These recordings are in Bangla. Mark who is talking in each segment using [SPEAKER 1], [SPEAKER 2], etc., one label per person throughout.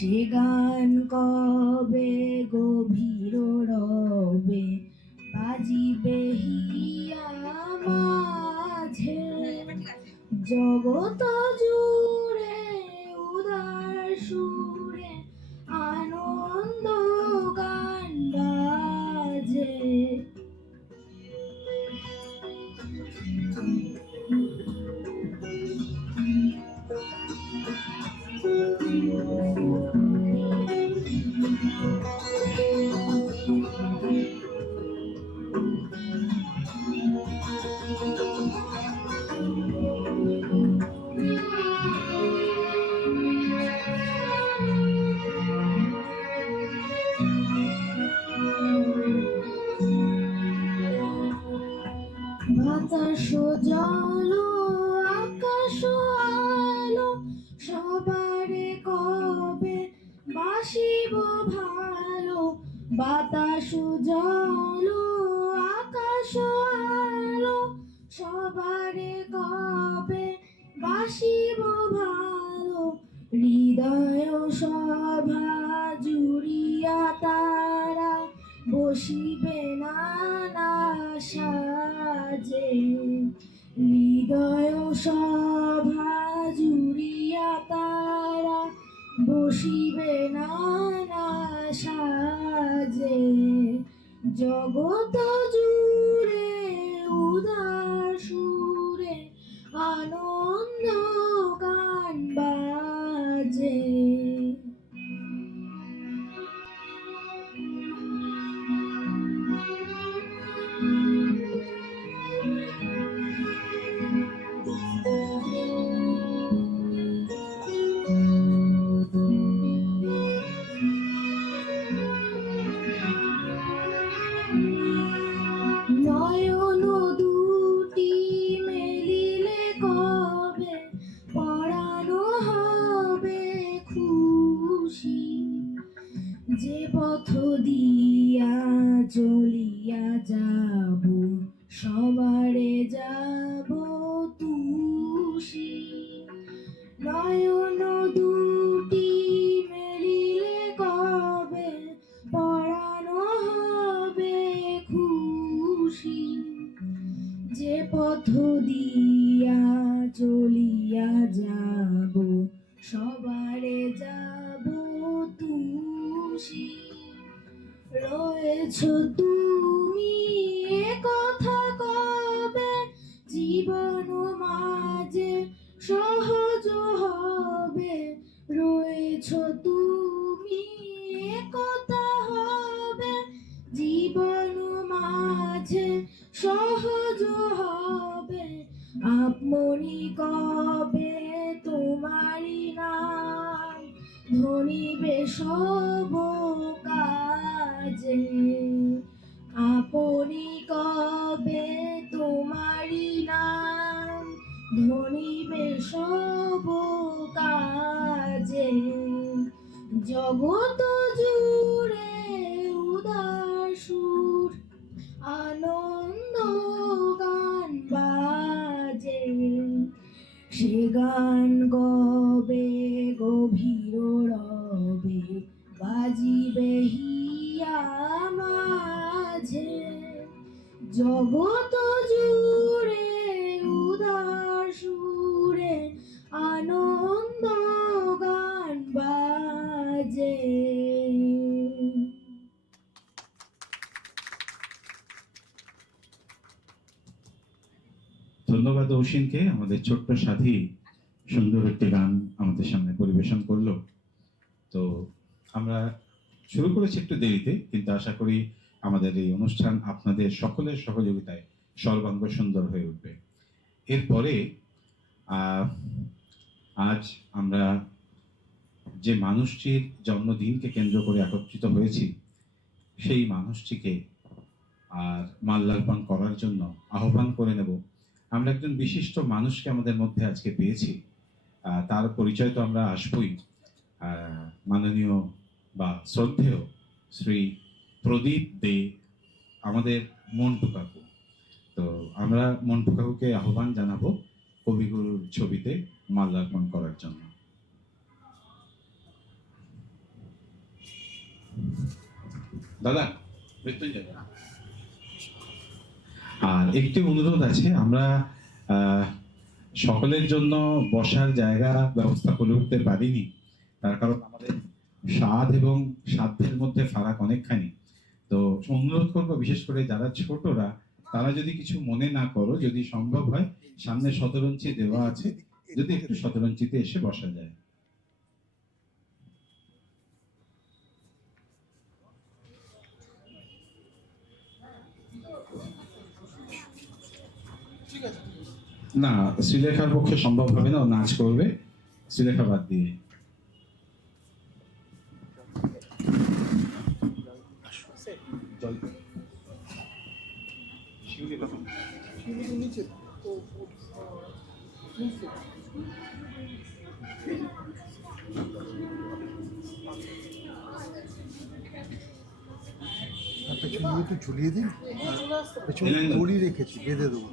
[SPEAKER 1] সে গান কবে গভীর রবে? বাজিবে হিয়া মাঝে। জগত বাতাস জল আকাশ আলো, সবারে কবে বাসিব ভালো। হৃদয় সভা জুড়িয়া তারা বসিবে নানা সাজে। হৃদয় সভা জুড়িয়া তারা বসিবে নানা সাজে। জগত জুড়ে উদার সবারে যাব Oh. জগত জুড়ে উদার সুর, আনন্দ গান বাজে। সে গান গবে গভীর রবে, বাজিবে হিয়া মাঝে। জগত জুড়ে
[SPEAKER 2] অসীমকে আমাদের ছোট্ট সাথী সুন্দর একটি গান আমাদের সামনে পরিবেশন করল। তো আমরা শুরু করেছি একটু দেরিতে, কিন্তু আশা করি আমাদের এই অনুষ্ঠান আপনাদের সকলের সহযোগিতায় সর্বাঙ্গ সুন্দর হয়ে উঠবে। এরপরে আজ আমরা যে মানুষটির জন্মদিনকে কেন্দ্র করে একত্রিত হয়েছি, সেই মানুষটিকে আর মাল্যার্পণ করার জন্য আহ্বান করে নেব আমরা একজন বিশিষ্ট মানুষকে আমাদের মধ্যে আজকে পেয়েছি। তার পরিচয় তো আমরা আসবই। মাননীয় বা শ্রদ্ধেয় শ্রী প্রদীপ দে আমাদের মন্টু কাকু তো আমরা মন্টু কাকুকে আহ্বান জানাব কবিগুরুর ছবিতে মাল্যার্পণ করার জন্য। দাদা, মৃত্যুঞ্জয় দাদা। আর একটি অনুরোধ আছে, আমরা সকলের জন্য বসার জায়গা ব্যবস্থা করে উঠতে পারিনি। তার কারণ আমাদের স্বাদ এবং সাধ্যের মধ্যে ফারাক অনেকখানি। তো অনুরোধ করব বিশেষ করে যারা ছোটরা, তারা যদি কিছু মনে না করো, যদি সম্ভব হয়, সামনে শতরঞ্চি দেওয়া আছে, যদি একটু শতরঞ্চিতে এসে বসা যায়। না শ্রীলেখার পক্ষে সম্ভব হবে না ও নাচ করবে। শ্রীলেখা বাদ দিয়ে।
[SPEAKER 3] একটু ঝুলিয়ে দিন।
[SPEAKER 2] না?
[SPEAKER 3] দড়ি রেখেছি বেঁধে দেবো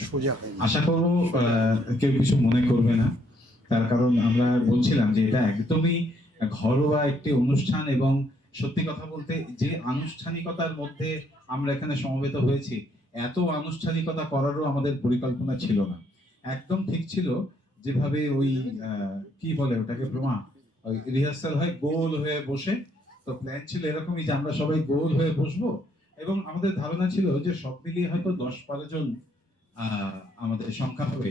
[SPEAKER 3] সোজা
[SPEAKER 2] আশা করব কেউ কিছু মনে করবে না। তার কারণ আমরা বলছিলাম যে এটা একদমই ঘরোয়া একটি অনুষ্ঠান এবং সত্যি কথা বলতে যে আনুষ্ঠানিকতার মধ্যে আমরা এখানে সমবেত হয়েছি এত আনুষ্ঠানিকতা করারও আমাদের পরিকল্পনা ছিল না। একদম ঠিক ছিল যেভাবে ওই কি বলে ওটাকে প্রমা রিহার্সাল হয় গোল হয়ে বসে তো প্ল্যান ছিল এরকমই যে আমরা সবাই গোল হয়ে বসবো। এবং আমাদের ধারণা ছিল যে সব মিলিয়ে হয়তো দশ বারো জন আমাদের সংখ্যা হবে।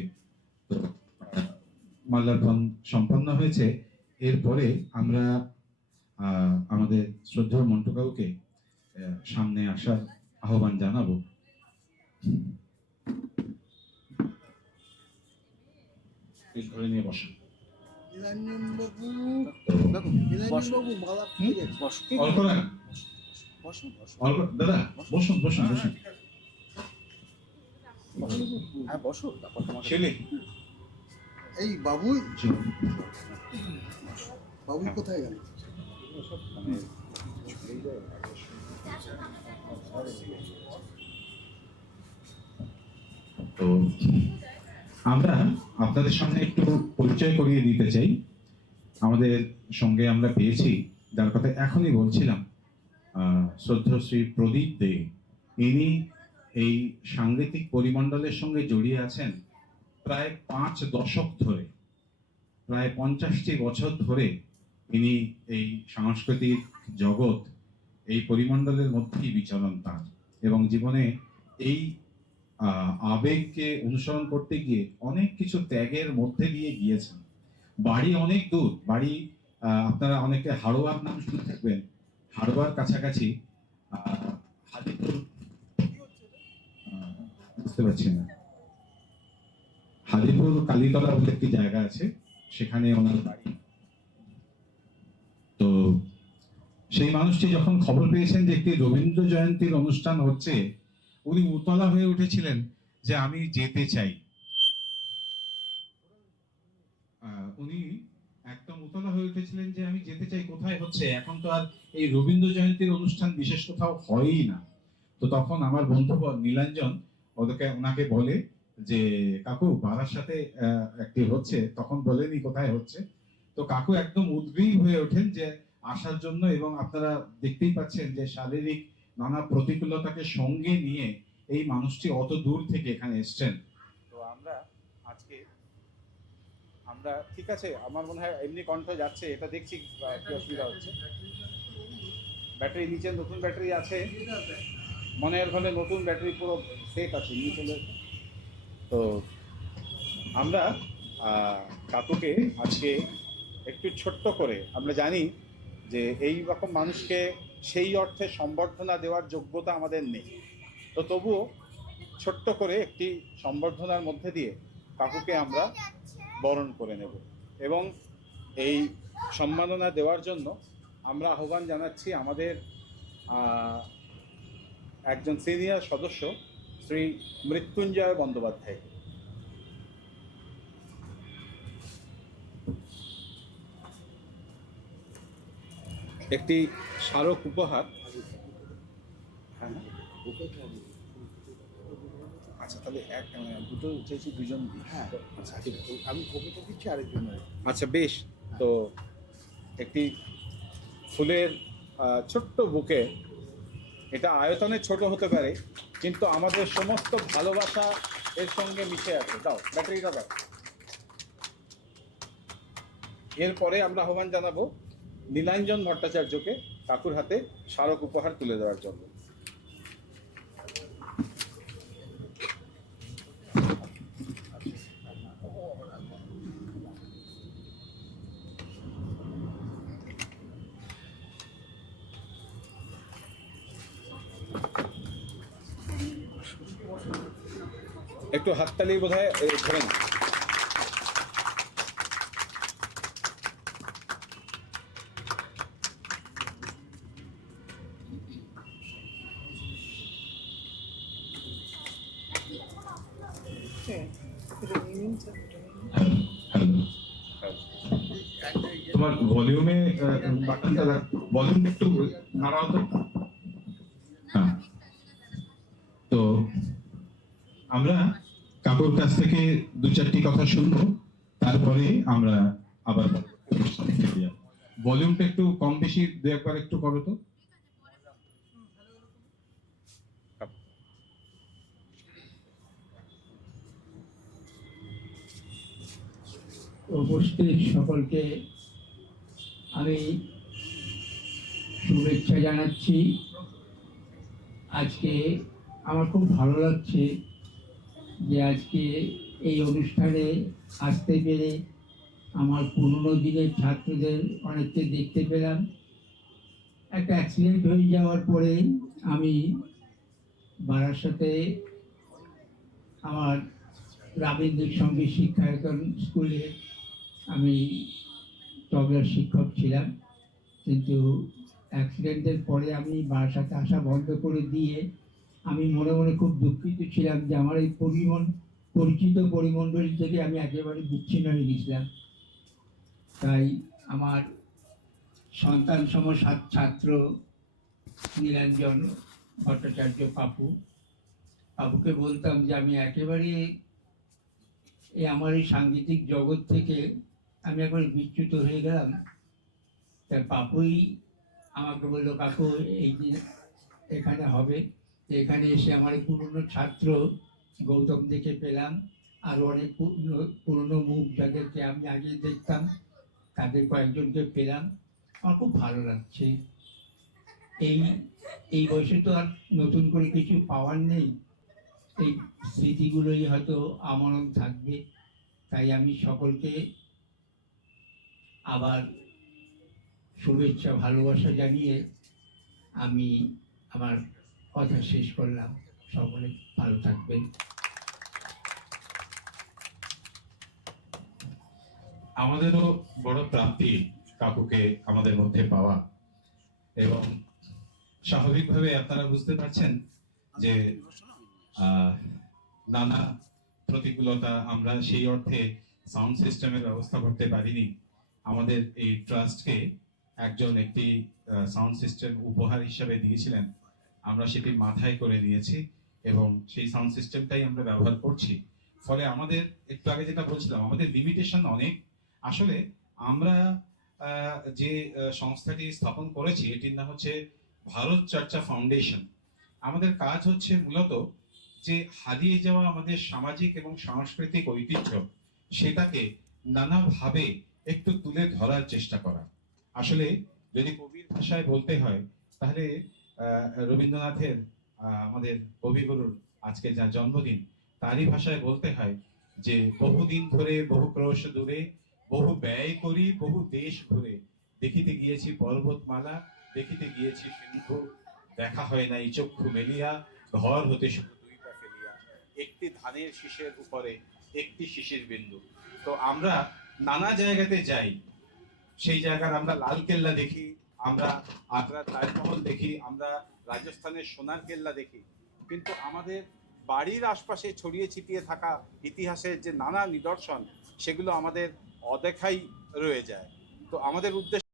[SPEAKER 2] তো আহ, সম্পন্ন হয়েছে। এরপরে আমরা আমাদের শ্রদ্ধেয় মন্টু কাকুকে সামনে আসার আহ্বান জানাব। ধরে নিয়ে বসুন দাদা বসুন বসুন বসুন।
[SPEAKER 3] হ্যাঁ বসো তারপর
[SPEAKER 2] শিউলি
[SPEAKER 3] এই বাবু বাবু কোথায় গেল
[SPEAKER 2] তো আমরা আপনাদের সামনে একটু পরিচয় করিয়ে দিতে চাই। আমাদের সঙ্গে আমরা পেয়েছি যার কথা এখনই বলছিলাম আহ, শ্রদ্ধেয় শ্রী প্রদীপ দে। ইনি এই সাংগীতিক পরিমণ্ডলের সঙ্গে জড়িয়ে আছেন প্রায় পাঁচ দশক ধরে প্রায় পঞ্চাশটি বছর ধরে ইনি এই সাংস্কৃতিক জগৎ এই পরিমণ্ডলের মধ্যেই বিচরণ তার এবং জীবনে এই আবেগকে অনুসরণ করতে গিয়ে অনেক কিছু ত্যাগের মধ্যে দিয়ে গিয়েছেন। বাড়ি অনেক দূর, বাড়ি আপনারা অনেকে হাড়োয়ার নাম শুনে থাকবেন, হাড়োয়ার কাছাকাছি হাজিপুর বুঝতে পারছি না। হাজিপুর কালীতলা বলে একটি জায়গা আছে, সেখানে ওনার বাড়ি। তো সেই মানুষটি যখন খবর পেয়েছেন যে একটি রবীন্দ্র জয়ন্তীর অনুষ্ঠান হচ্ছে উনি উতলা হয়ে উঠেছিলেন যে আমি যেতে চাই। উনি একদম উতলা হয়ে উঠেছিলেন যে আমি যেতে চাই, কোথায় হচ্ছে? এখন তো আর এই রবীন্দ্র জয়ন্তীর অনুষ্ঠান বিশেষ কোথাও হয়ই না। তো তখন আমার বন্ধু নীলাঞ্জন ওদেরকে, ওনাকে বলে যে, কাকু বাবার সাথে একটি হচ্ছে। তখন বলেনি কোথায় হচ্ছে। তো কাকু একদম উদ্গ্রীব হয়ে ওঠেন যে আসার জন্য এবং আপনারা দেখতেই পাচ্ছেন যে শারীরিক নানা প্রতিকূলতাকে সঙ্গে নিয়ে এই মানুষটি অত দূর থেকে এখানে এসছেন।
[SPEAKER 4] তো আমরা আজকে, আমরা, ঠিক আছে, আমার মনে হয় এমনি কণ্ঠ যাচ্ছে, এটা দেখছি কি অসুবিধা হচ্ছে। ব্যাটারি নিচে, নতুন ব্যাটারি আছে। মনের ঘরে নতুন ব্যাটারি পুরো সেট আছে, নিয়ে চলে তো আমরা কাকুকে আজকে একটু ছোট্ট করে, আমরা জানি যে এই রকম মানুষকে সেই অর্থে সম্বর্ধনা দেওয়ার যোগ্যতা আমাদের নেই। তো তবুও ছোট্ট করে একটি সম্বর্ধনার মধ্যে দিয়ে কাকুকে আমরা বরণ করে নেব এবং এই সম্মাননা দেওয়ার জন্য আমরা আহ্বান জানাচ্ছি আমাদের একজন সিনিয়র সদস্য শ্রী মৃত্যুঞ্জয় বন্দ্যোপাধ্যায়। একটি স্মারক উপহার। হ্যাঁ আচ্ছা তাহলে এক দুটো চেয়েছি দুজন
[SPEAKER 3] হ্যাঁ।
[SPEAKER 4] আচ্ছা
[SPEAKER 3] আচ্ছা আমি কবিতা দিচ্ছি আরেকজনের
[SPEAKER 4] আচ্ছা বেশ। তো একটি ফুলের ছোট্ট বুকে এটা আয়তনে ছোট হতে পারে কিন্তু আমাদের সমস্ত ভালোবাসা এর সঙ্গে মিশে আছে। দাও ব্যাটারিটা দাও। এরপরে আমরা আহ্বান জানাব নীলাঞ্জন ভট্টাচার্যকে কাকুর হাতে স্মারক উপহার তুলে দেওয়ার জন্য। একটু হাততালি বোধ হয় ধরেন।
[SPEAKER 2] তোমার ভলিউমে বাটনটা ভলিউমটা একটু নাড়াও তো। হ্যাঁ। তো আমরা কাকুর কাছ থেকে দু চারটি কথা শুনব, তারপরে আমরা আবার ভলিউমটা একটু কম বেশি, দু একবার একটু করো তো।
[SPEAKER 5] উপস্থিত সকলকে আমি শুভেচ্ছা জানাচ্ছি। আজকে আমার খুব ভালো লাগছে যে আজকে এই অনুষ্ঠানে আসতে পেরে আমার পুরনো দিনের ছাত্রদের অনেককে দেখতে পেলাম। একটা অ্যাক্সিডেন্ট হয়ে যাওয়ার পরে আমি বারাসাতে আমার রাবীন্দ্রিক সংগীত শিক্ষায়তন স্কুলে আমি তবলার শিক্ষক ছিলাম। কিন্তু অ্যাক্সিডেন্টের পরে আমি বারাসাতে আসা বন্ধ করে দিয়ে আমি মনে মনে খুব দুঃখিত ছিলাম যে আমার এই পরিমণ, পরিচিত পরিমণ্ডলী থেকে আমি একেবারে বিচ্ছিন্ন হয়ে গেছিলাম। তাই আমার সন্তান সম ছাত- ছাত্র নীলাঞ্জন ভট্টাচার্য পাপু, পাপুকে বলতাম যে আমি একেবারে এই আমার এই সাংগীতিক জগৎ থেকে আমি একবার বিচ্যুত হয়ে গেলাম। তাই পাপুই আমাকে বলল, কাকু, এই দিন এখানে হবে। এখানে এসে আমার পুরনো ছাত্র গৌতম দেখে পেলাম। আরও অনেক পুরনো পুরনো মুখ যাদেরকে আমি আগে দেখতাম, তাদের কয়েকজনকে পেলাম। আমার খুব ভালো লাগছে। এই এই বয়সে তো আর নতুন করে কিছু পাওয়ার নেই। এই স্মৃতিগুলোই হয়তো আমরণ থাকবে। তাই আমি সকলকে আবার শুভেচ্ছা, ভালোবাসা জানিয়ে আমি আমার কথা শেষ করলাম। সকলে ভালো থাকবেন।
[SPEAKER 2] আমাদেরও বড় প্রাপ্তি কাকুকে আমাদের মধ্যে পাওয়া এবং স্বাভাবিকভাবে আপনারা বুঝতে পারছেন যে নানা প্রতিকূলতা আমরা সেই অর্থে সাউন্ড সিস্টেমের ব্যবস্থা করতে পারিনি। আমাদের এই ট্রাস্টকে একজন একটি সাউন্ড সিস্টেম উপহার হিসাবে দিয়েছিলেন। আমরা সেটি মাথায় করে নিয়েছি এবং সেই সাউন্ড সিস্টেমটাই আমরা ব্যবহার করছি। ফলে আমাদের, একটু আগে যেটা বলছিলাম, আমাদের লিমিটেশন অনেক। আসলে আমরা যে সংস্থাটি স্থাপন করেছি, এটির নাম হচ্ছে ভারত চর্চা ফাউন্ডেশন আমাদের কাজ হচ্ছে মূলত যে হারিয়ে যাওয়া আমাদের সামাজিক এবং সাংস্কৃতিক ঐতিহ্য, সেটাকে নানাভাবে একটু তুলে ধরার চেষ্টা করা। আসলে যদি কবির ভাষায় বলতে হয়, তাহলে রবীন্দ্রনাথের আমাদের কবিগুরুর আজকে যা জন্মদিন, তারই ভাষায় বলতে হয় যে, বহুদিন ধরে, বহু ক্রোশ দূরে, বহু ব্যয় করি, বহু দেশ ঘুরে। দেখিতে গিয়েছি পর্বতমালা, দেখিতে গিয়েছি সিন্ধু, দেখা হয় নাই চক্ষু মেলিয়া, ঘর হতে ফেলিয়া একটি ধানের শীষের উপরে একটি শিশির বিন্দু। তো আমরা নানা জায়গাতে যাই। সেই জায়গার আমরা লাল কেল্লা দেখি, আমরা আগ্রার তাজমহল দেখি, আমরা রাজস্থানের সোনার কেল্লা দেখি। কিন্তু আমাদের বাড়ির আশপাশে ছড়িয়ে ছিটিয়ে থাকা ইতিহাসের যে নানা নিদর্শন, সেগুলো আমাদের অদেখাই রয়ে যায়। তো আমাদের উদ্দেশ্য